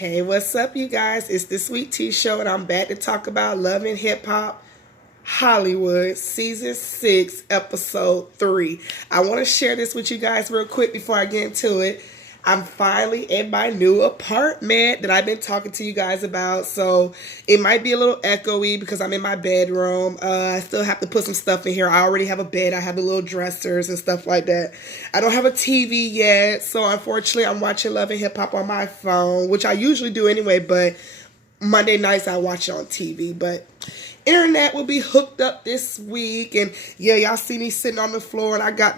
Hey, what's up, you guys? It's the Sweet Tea Show, and I'm back to talk about Love and Hip Hop Hollywood, Season 6, Episode 3. I want to share this with you guys real quick before I get into it. I'm finally in my new apartment that I've been talking to you guys about, so it might be a little echoey because I'm in my bedroom. I still have to put some stuff in here. I already have a bed. I have the little dressers and stuff like that. I don't have a TV yet, so unfortunately I'm watching Love and Hip Hop on my phone, which I usually do anyway, but Monday nights I watch it on TV, but internet will be hooked up this week. And yeah, y'all see me sitting on the floor, and I got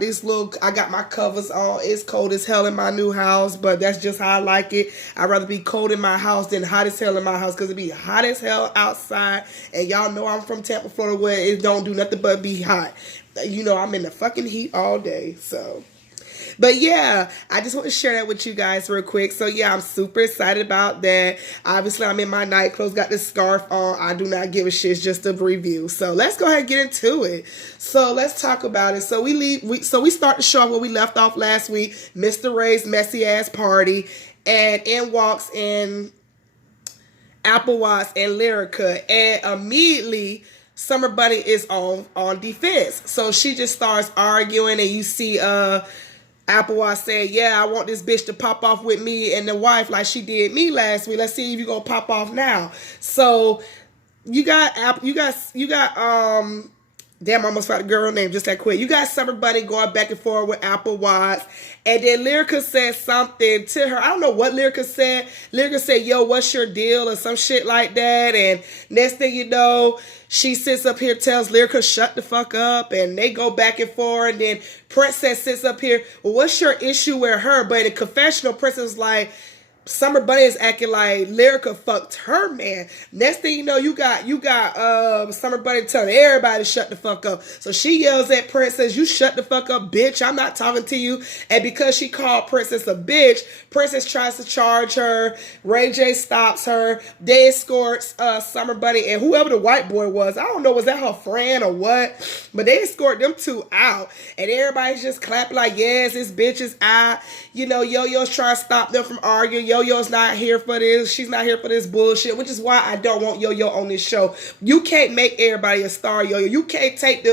my covers on. It's cold as hell in my new house, but that's just how I like it. I'd rather be cold in my house than hot as hell in my house, because it be hot as hell outside, and y'all know I'm from Tampa, Florida, where it don't do nothing but be hot. You know, I'm in the fucking heat all day, so. But yeah, I just want to share that with you guys real quick. So yeah, I'm super excited about that. Obviously, I'm in my night clothes, got this scarf on. I do not give a shit. It's just a review. So let's go ahead and get into it. So let's talk about it. So we start the show where we left off last week. Mr. Ray's messy ass party, and in walks in Apple Watts and Lyrica, and immediately Summer Bunny is on defense. So she just starts arguing, and you see Apple Watch said, yeah, I want this bitch to pop off with me and the wife like she did me last week. Let's see if you gonna pop off now. So you got damn, I almost forgot the girl name just that quick. You got Summer Bunny going back and forth with Apple Watts. And then Lyrica said something to her. I don't know what Lyrica said. Lyrica said, yo, what's your deal? Or some shit like that. And next thing you know, she sits up here, tells Lyrica, shut the fuck up. And they go back and forth. And then Princess sits up here, well, what's your issue with her? But in the confessional, Princess was like, Summer Bunny is acting like Lyrica fucked her man. Next thing you know, you got Summer Bunny telling everybody to shut the fuck up. So she yells at Princess, you shut the fuck up, bitch. I'm not talking to you. And because she called Princess a bitch, Princess tries to charge her. Ray J stops her. They escorts Summer Bunny and whoever the white boy was. I don't know, was that her friend or what? But they escort them two out. And everybody's just clapping like, yes, this bitch is out. You know, Yo-Yo's trying to stop them from arguing. Yo-Yo's not here for this. She's not here for this bullshit, which is why I don't want Yo-Yo on this show. You can't make everybody a star, Yo-Yo. You can't take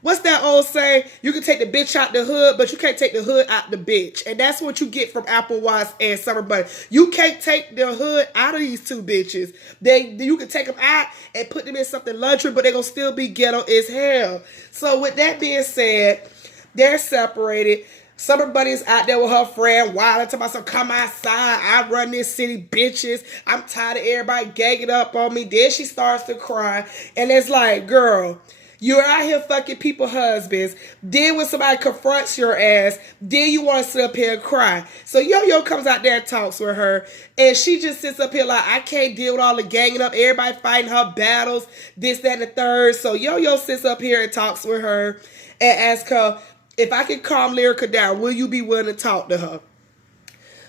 what's that old saying? You can take the bitch out the hood, but you can't take the hood out the bitch. And that's what you get from Apple Watts and Summer Bunny. You can't take the hood out of these two bitches. You can take them out and put them in something luxury, but they're going to still be ghetto as hell. So with that being said, they're separated. Summer Bunny's out there with her friend, wilding to myself, come outside, I run this city, bitches. I'm tired of everybody gagging up on me. Then she starts to cry. And it's like, girl, you're out here fucking people's husbands. Then when somebody confronts your ass, then you want to sit up here and cry. So Yo-Yo comes out there and talks with her. And she just sits up here like, I can't deal with all the ganging up. Everybody fighting her battles, this, that, and the third. So Yo-Yo sits up here and talks with her and asks her, if I can calm Lyrica down, will you be willing to talk to her?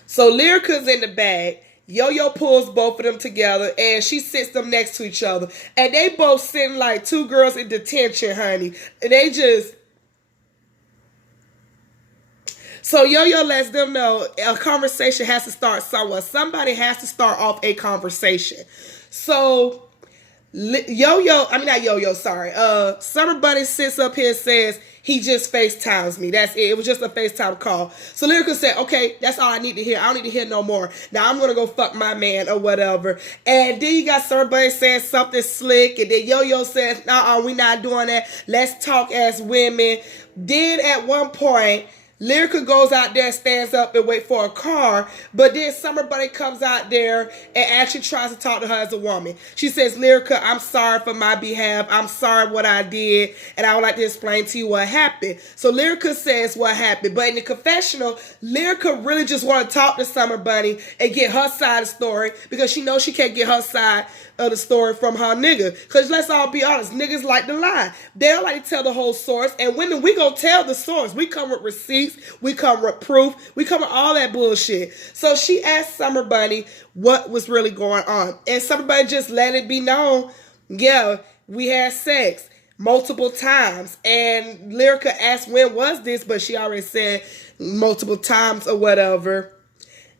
So Lyrica's in the bag. Yo-Yo pulls both of them together, and she sits them next to each other. And they both sitting like two girls in detention, honey. And they just... So Yo-Yo lets them know a conversation has to start somewhere. Somebody has to start off a conversation. So Summer Bunny sits up here and says, he just FaceTimes me. That's it. It was just a FaceTime call. So Lyrica said, okay, that's all I need to hear. I don't need to hear no more. Now I'm going to go fuck my man or whatever. And then you got Summer Bunny saying something slick. And then Yo-Yo says, nah, we not doing that. Let's talk as women. Then at one point, Lyrica goes out there, stands up and wait for a car, but then Summer Bunny comes out there and actually tries to talk to her as a woman. She says, Lyrica, I'm sorry for my behalf. I'm sorry what I did, and I would like to explain to you what happened. So Lyrica says what happened, but in the confessional, Lyrica really just want to talk to Summer Bunny and get her side of the story because she knows she can't get her side of the story from her nigga. Because let's all be honest, niggas like to lie. They don't like to tell the whole source, and women, we gonna tell the source. We come with receipts, we come with proof, we come with all that bullshit. So she asked Summer Bunny what was really going on, and Summer Bunny just let it be known, yeah, we had sex multiple times. And Lyrica asked when was this, but she already said multiple times or whatever.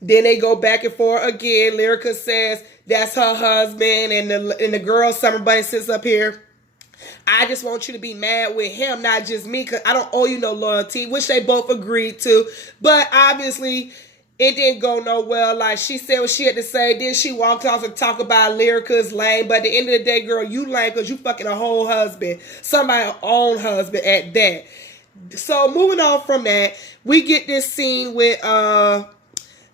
Then they go back and forth again. Lyrica says that's her husband, and the girl Summer Bunny sits up here. I just want you to be mad with him, not just me, because I don't owe you no loyalty, which they both agreed to. But obviously, it didn't go no well. Like, she said what she had to say. Then she walked off and talked about Lyrica's lame. But at the end of the day, girl, you lame because you fucking a whole husband. Somebody's own husband at that. So moving on from that, we get this scene with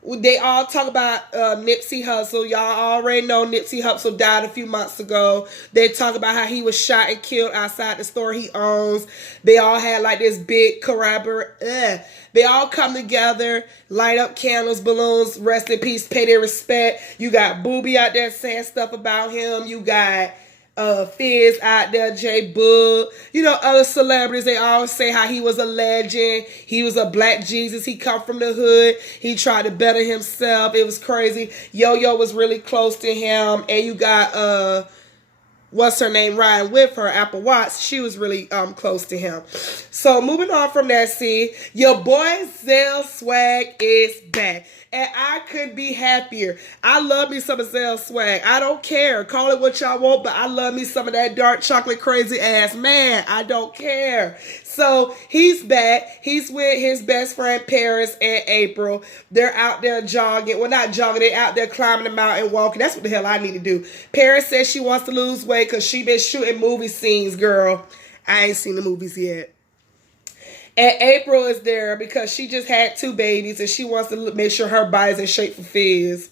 they all talk about Nipsey Hussle. Y'all already know Nipsey Hussle died a few months ago. They talk about how he was shot and killed outside the store he owns. They all had like this big corroborate. They all come together, light up candles, balloons, rest in peace, pay their respect. You got Booby out there saying stuff about him. You got Fizz out there, J Boog, other celebrities. They always say how he was a legend. He was a black Jesus. He come from the hood. He tried to better himself. It was crazy. Yo-Yo was really close to him. And you got what's her name, riding with her, Apple Watts. She was really close to him. So moving on from that scene, your boy Zell Swag is back. And I couldn't be happier. I love me some of Zell Swag. I don't care. Call it what y'all want, but I love me some of that dark chocolate crazy ass man. I don't care. So he's back. He's with his best friend Paris and April. They're out there jogging. Well, not jogging. They're out there climbing the mountain, walking. That's what the hell I need to do. Paris says she wants to lose weight because she been shooting movie scenes, girl. I ain't seen the movies yet. And April is there because she just had 2 babies and she wants to make sure her body's in shape for Fizz.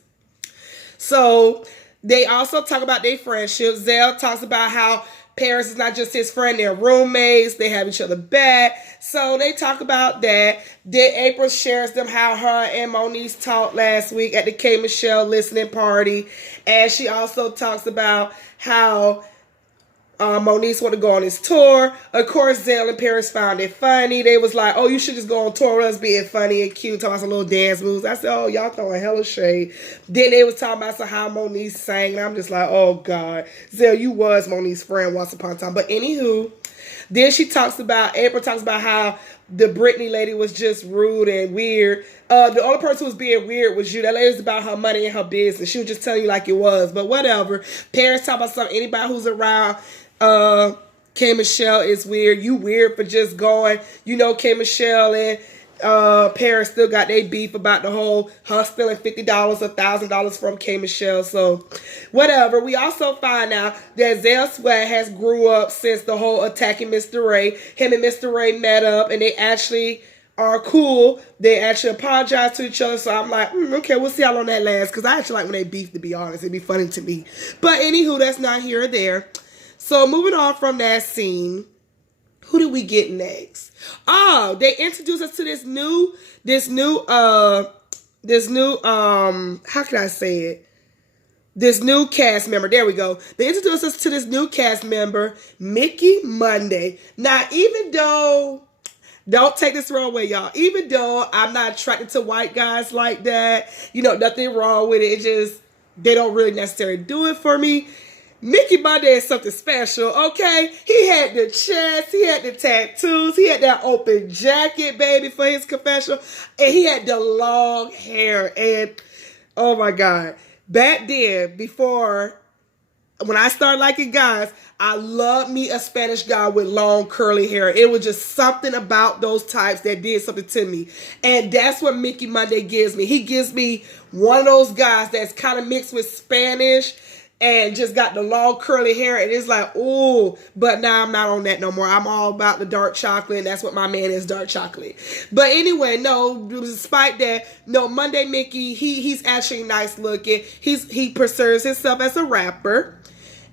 So they also talk about their friendship. Zell talks about how Paris is not just his friend, they're roommates. They have each other back. So they talk about that. Then April shares them how her and Moniece talked last week at the K. Michelle listening party. And she also talks about how Moniece want to go on his tour. Of course, Zell and Paris found it funny. They was like, oh, you should just go on tour with us being funny and cute, talking about some little dance moves. I said, oh, y'all throwing hella shade. Then they was talking about how Moniece sang. And I'm just like, oh, God. Zell, you was Moniece's friend once upon a time. But anywho, then April talks about how the Britney lady was just rude and weird. The only person who was being weird was you. That lady was about her money and her business. She was just telling you like it was. But whatever. Paris talk about something. Anybody who's around K. Michelle is weird. You weird for just going. K. Michelle and Paris still got their beef about the whole her stealing $50 or $1,000 from K. Michelle. So whatever. We also find out that Zell Swag has grew up since the whole attacking Mr. Ray. Him and Mr. Ray met up and they actually are cool. They actually apologize to each other. So I'm like, okay, we'll see how long that lasts. Because I actually like when they beef, to be honest. It'd be funny to me. But anywho, that's not here or there. So moving on from that scene, who did we get next? Oh, they introduced us to this new, how can I say it? This new cast member. There we go. They introduced us to this new cast member, Mickey Monday. Now, even though, don't take this the wrong way, y'all. Even though I'm not attracted to white guys like that, nothing wrong with it. It just, they don't really necessarily do it for me. Mickey Monday is something special, okay? He had the chest, he had the tattoos, he had that open jacket, baby, for his confessional, and he had the long hair, and oh my God. Back then, when I started liking guys, I loved me a Spanish guy with long curly hair. It was just something about those types that did something to me. And that's what Mickey Monday gives me. He gives me one of those guys that's kind of mixed with Spanish and just got the long curly hair, and it's like, ooh, but now I'm not on that no more. I'm all about the dark chocolate, and that's what my man is, dark chocolate. But anyway, no, despite that, no, Monday Mickey, he's actually nice looking. He preserves himself as a rapper,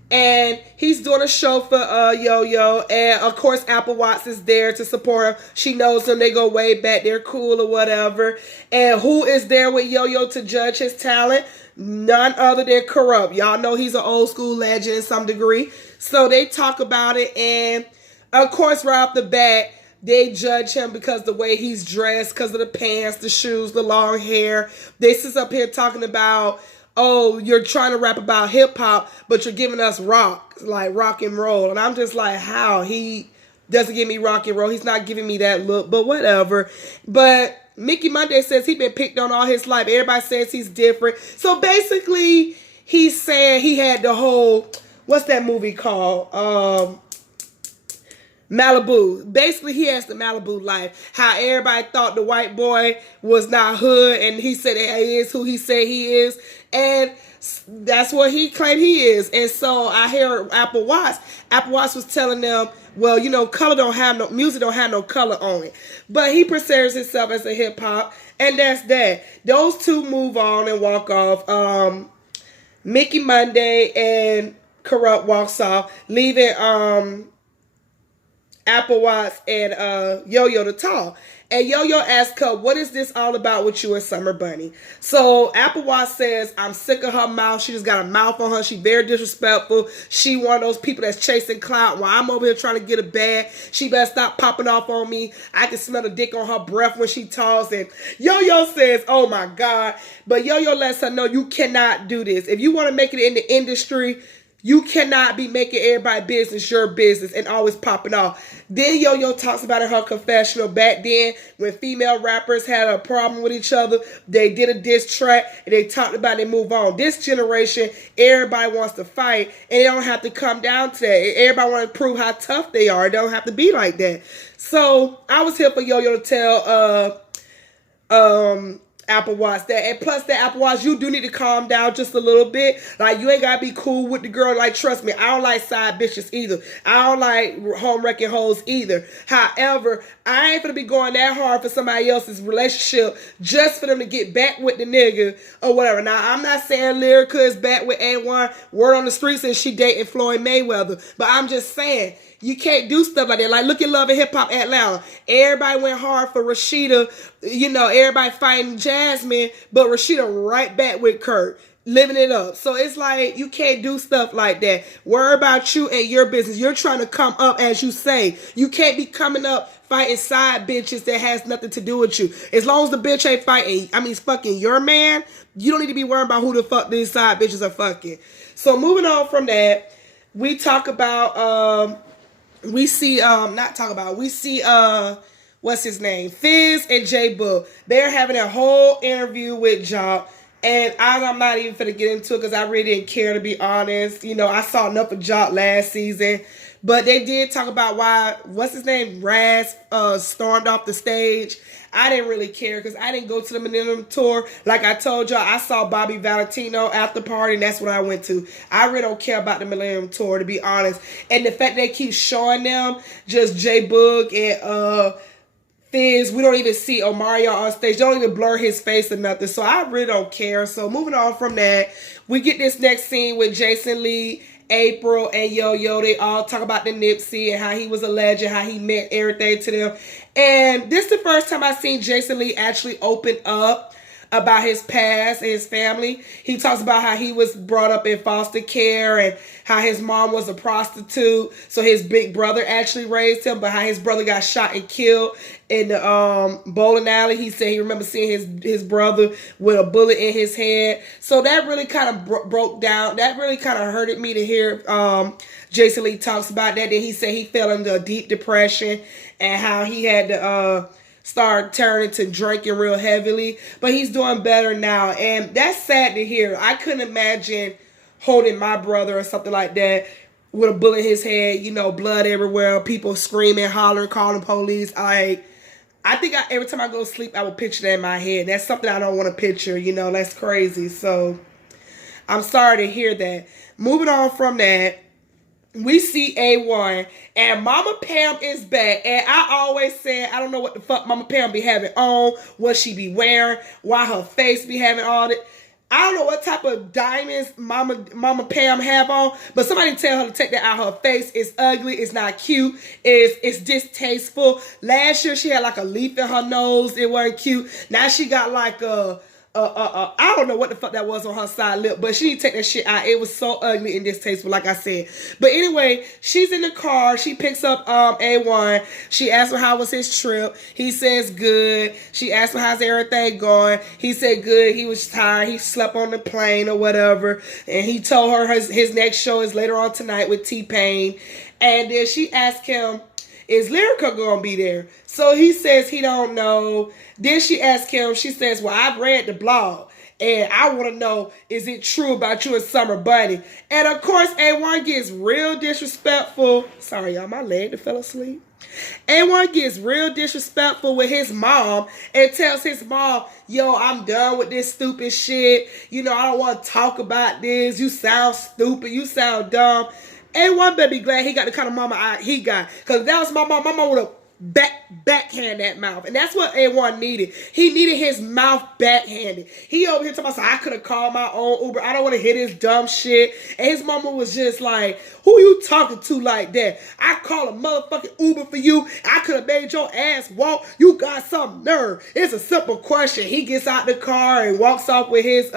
and he's doing a show for Yo-Yo, and of course Apple Watts is there to support him. She knows him, they go way back, they're cool or whatever. And who is there with Yo-Yo to judge his talent? None other than Corrupt. Y'all know he's an old school legend in some degree. So they talk about it, and of course right off the bat, they judge him because the way he's dressed, because of the pants, the shoes, the long hair. They sit up here talking about, oh, you're trying to rap about hip hop, but you're giving us rock, like rock and roll. And I'm just like, how? He doesn't give me rock and roll. He's not giving me that look, but whatever. But Mickey Monday says he been picked on all his life. Everybody says he's different. So basically, he's saying he had the whole, what's that movie called? Malibu. Basically, he has the Malibu life. How everybody thought the white boy was not hood, and he said that he is who he said he is. And that's what he claimed he is. And so I hear Apple Watts. Apple Watts was telling them, well, you know, music don't have no color on it. But he perceives himself as a hip hop, and that's that. Those two move on and walk off. Mickey Monday and Corrupt walks off, leaving Apple Watts and Yo-Yo to talk. And Yo-Yo asked her, what is this all about with you and Summer Bunny? So Apple Watts says, I'm sick of her mouth. She just got a mouth on her. She very disrespectful. She one of those people that's chasing clout while I'm over here trying to get a bag. She better stop popping off on me. I can smell the dick on her breath when she talks. And Yo-Yo says, oh my God. But Yo-Yo lets her know you cannot do this. If you want to make it in the industry, you cannot be making everybody's business your business and always popping off. Then Yo-Yo talks about in her confessional back then when female rappers had a problem with each other. They did a diss track and they talked about it and move on. This generation, everybody wants to fight and they don't have to come down to that. Everybody wants to prove how tough they are. It don't have to be like that. So I was here for Yo-Yo to tell Apple Watts that, and plus that Apple Watts, you do need to calm down just a little bit. Like, you ain't gotta be cool with the girl. Like, trust me, I don't like side bitches either. I don't like home wrecking hoes either. However, I ain't gonna be going that hard for somebody else's relationship just for them to get back with the nigga or whatever. Now, I'm not saying Lyrica is back with A1, word on the streets, and she dating Floyd Mayweather, but I'm just saying, you can't do stuff like that. Like, look at Love and Hip Hop Atlanta. Everybody went hard for Rashida. You know, everybody fighting Jasmine, but Rashida right back with Kurt, living it up. So it's like, you can't do stuff like that. Worry about you and your business. You're trying to come up, as you say. You can't be coming up fighting side bitches that has nothing to do with you. As long as the bitch ain't fighting, fucking your man, you don't need to be worrying about who the fuck these side bitches are fucking. So moving on from that, we talk about, we see, what's his name? Fizz and J Book. They're having a whole interview with Jock. And I'm not even finna get into it because I really didn't care, to be honest. You know, I saw enough of Jock last season. But they did talk about why, what's his name? Raz stormed off the stage. I didn't really care because I didn't go to the Millennium Tour. Like I told y'all, I saw Bobby Valentino after party, and that's what I went to. I really don't care about the Millennium Tour, to be honest. And the fact they keep showing them just J Boog and Fizz, we don't even see Omarion on stage. They don't even blur his face or nothing. So I really don't care. So moving on from that, we get this next scene with Jason Lee, April, and Yo-Yo. They all talk about the Nipsey and how he was a legend, how he meant everything to them. And this is the first time I've seen Jason Lee actually open up about his past and his family. He talks about how he was brought up in foster care and how his mom was a prostitute. So his big brother actually raised him, but how his brother got shot and killed in the bowling alley. He said he remembers seeing his brother with a bullet in his head. So that really kind of broke down. That really kind of hurted me to hear Jason Lee talks about that. Then he said he fell into a deep depression and how he had to start turning to drinking real heavily. But he's doing better now. And that's sad to hear. I couldn't imagine holding my brother or something like that with a bullet in his head, you know, blood everywhere, people screaming, hollering, calling police. I think every time I go to sleep, I will picture that in my head. That's something I don't want to picture, you know, that's crazy. So I'm sorry to hear that. Moving on from that, we see A1 and Mama Pam is back. And I always said, I don't know what the fuck Mama Pam be having on, what she be wearing, why her face be having all that. I don't know what type of diamonds Mama Pam have on, but somebody tell her to take that out of her face. It's ugly. It's not cute. It's distasteful. Last year she had like a leaf in her nose. It wasn't cute. Now she got like I don't know what the fuck that was on her side lip, but she need to take that shit out. It was so ugly and distasteful, like I said. But anyway, she's in the car. She picks up A1. She asks him how was his trip. He says good. She asks him how's everything going. He said good. He was tired. He slept on the plane or whatever. And he told her his next show is later on tonight with T-Pain. And then she asked him is Lyrica gonna be there? So he says he don't know. Then she asks him, she says, well, I've read the blog. And I want to know, is it true about you and Summer Bunny? And of course, A1 gets real disrespectful. Sorry, y'all, my leg fell asleep. A1 gets real disrespectful with his mom and tells his mom, yo, I'm done with this stupid shit. You know, I don't want to talk about this. You sound stupid. You sound dumb. A1 better be glad he got the kind of mama he got. Because if that was my mom would have backhand that mouth. And that's what A1 needed. He needed his mouth backhanded. He over here talking about, I could have called my own Uber. I don't want to hear this dumb shit. And his mama was just like, who you talking to like that? I call a motherfucking Uber for you. I could have made your ass walk. You got some nerve. It's a simple question. He gets out the car and walks off with his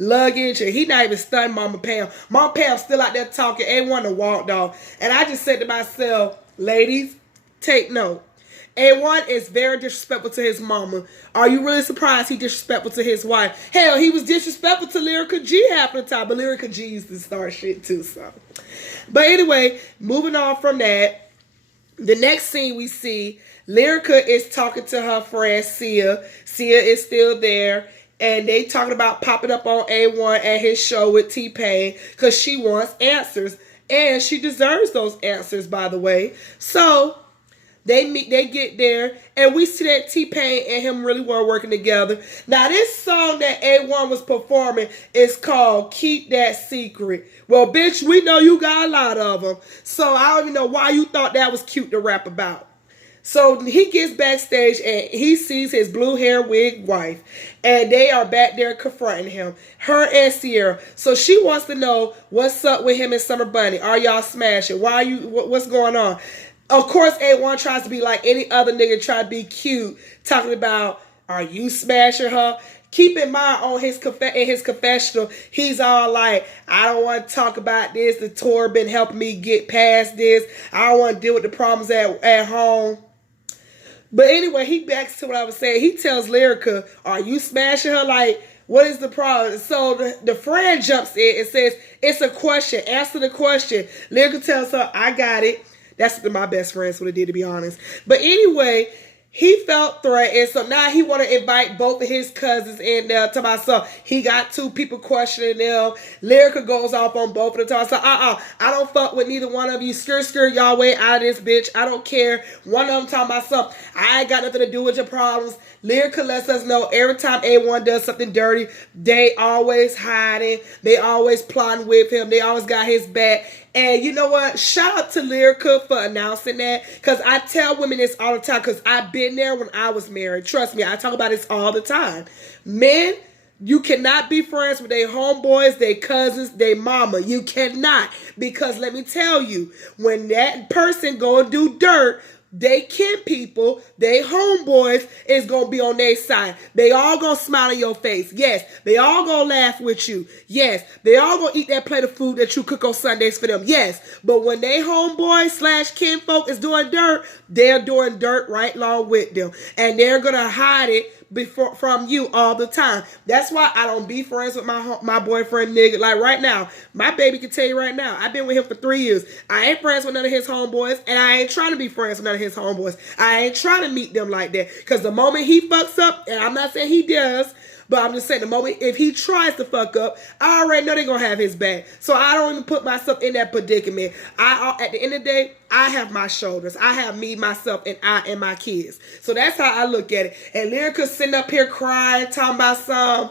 luggage, and he not even stunned Mama Pam. Mama Pam still out there talking. A1 to walked off. And I just said to myself, ladies, take note. A1 is very disrespectful to his mama. Are you really surprised he disrespectful to his wife? Hell, he was disrespectful to Lyrica G half the time, but Lyrica G used to start shit too, so. But anyway, moving on from that, the next scene we see, Lyrica is talking to her friend Sia. Sia is still there, and they talking about popping up on A1 at his show with T-Pain because she wants answers, and she deserves those answers, by the way. So they get there, and we see that T-Pain and him really were working together. Now, this song that A1 was performing is called Keep That Secret. Well, bitch, we know you got a lot of them, so I don't even know why you thought that was cute to rap about. So he gets backstage, and he sees his blue hair wig wife, and they are back there confronting him, her and Sierra. So she wants to know what's up with him and Summer Bunny. Are y'all smashing? Why are you? What's going on? Of course, A1 tries to be like any other nigga, try to be cute, talking about, are you smashing her? Keep in mind, on his confessional, he's all like, I don't want to talk about this. The tour been helping me get past this. I don't want to deal with the problems at home. But anyway, he backs to what I was saying. He tells Lyrica, are you smashing her? Like, what is the problem? So the friend jumps in and says, it's a question. Answer the question. Lyrica tells her, I got it. That's what my best friends would have did, to be honest. But anyway, he felt threatened, so now he want to invite both of his cousins in there to myself. He got two people questioning them. Lyrica goes off on both of them. So I don't fuck with neither one of you. Skirt y'all way out of this bitch. I don't care. One of them talking about something. I ain't got nothing to do with your problems. Lyrica lets us know every time A1 does something dirty, they always hiding. They always plotting with him. They always got his back. And you know what? Shout out to Lyrica for announcing that. Because I tell women this all the time. Because I've been there when I was married. Trust me, I talk about this all the time. Men, you cannot be friends with their homeboys, their cousins, their mama. You cannot. Because let me tell you, when that person go and do dirt, they kin people, they homeboys is going to be on their side. They all going to smile in your face. Yes, they all going to laugh with you. Yes, they all going to eat that plate of food that you cook on Sundays for them. Yes, but when they homeboys / kinfolk is doing dirt, they're doing dirt right along with them. And they're going to hide it from you all the time. That's why I don't be friends with my boyfriend nigga. Like right now, my baby can tell you right now, I've been with him for 3 years. I ain't friends with none of his homeboys, and I ain't trying to be friends with none of his homeboys. I ain't trying to meet them like that. Because the moment he fucks up, and I'm not saying he does, but I'm just saying the moment if he tries to fuck up, I already know they're going to have his back. So I don't even put myself in that predicament. At the end of the day, I have my shoulders. I have me, myself, and I and my kids. So that's how I look at it. And Lyrica sitting up here crying, talking about some,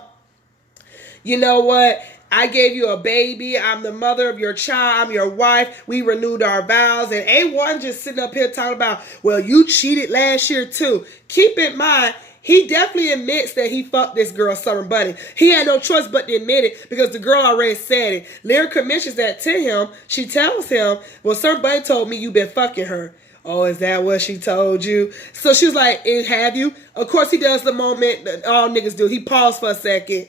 you know what? I gave you a baby. I'm the mother of your child. I'm your wife. We renewed our vows. And A1 just sitting up here talking about, well, you cheated last year too. Keep in mind, he definitely admits that he fucked this girl, Summer Bunny. He had no choice but to admit it because the girl already said it. Lyrica mentions that to him. She tells him, well, Summer Bunny told me you've been fucking her. Oh, is that what she told you? So she was like, have you? Of course, he does the moment that all niggas do. He paused for a second.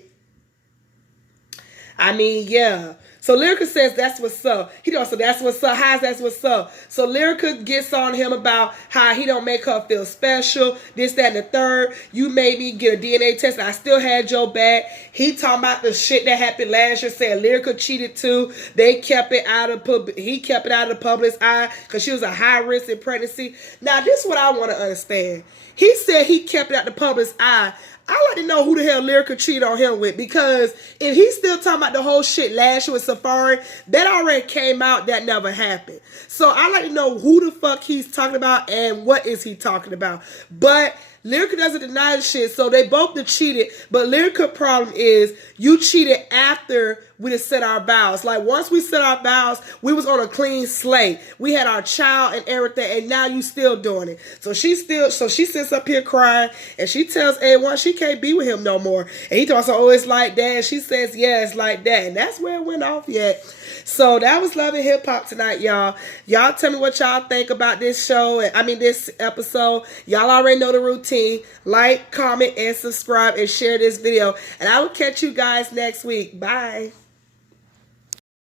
I mean, yeah. So Lyrica says that's what's up. He don't say that's what's up. How's that's what's up? So Lyrica gets on him about how he don't make her feel special, this, that, and the third. You made me get a DNA test and I still had your back. He talking about the shit that happened last year, saying Lyrica cheated too. They kept it out of he kept it out of the public's eye because she was a high risk in pregnancy. Now this is what I want to understand. He said he kept it out the public's eye. I like to know who the hell Lyrica cheated on him with, because if he's still talking about the whole shit last year with Safari, that already came out, that never happened. So I like to know who the fuck he's talking about and what is he talking about. But Lyrica doesn't deny the shit, so they both cheated. But Lyrica's problem is you cheated after we just set our vows. Like once we set our vows, we was on a clean slate. We had our child and everything, and now you still doing it. So she sits up here crying, and she tells A1 she can't be with him no more. And he talks, oh, it's like that. And she says, yeah, it's like that. And that's where it went off yet. So that was Love and Hip Hop tonight, y'all. Y'all tell me what y'all think about this show. This episode. Y'all already know the routine. Like, comment, and subscribe, and share this video. And I will catch you guys next week. Bye.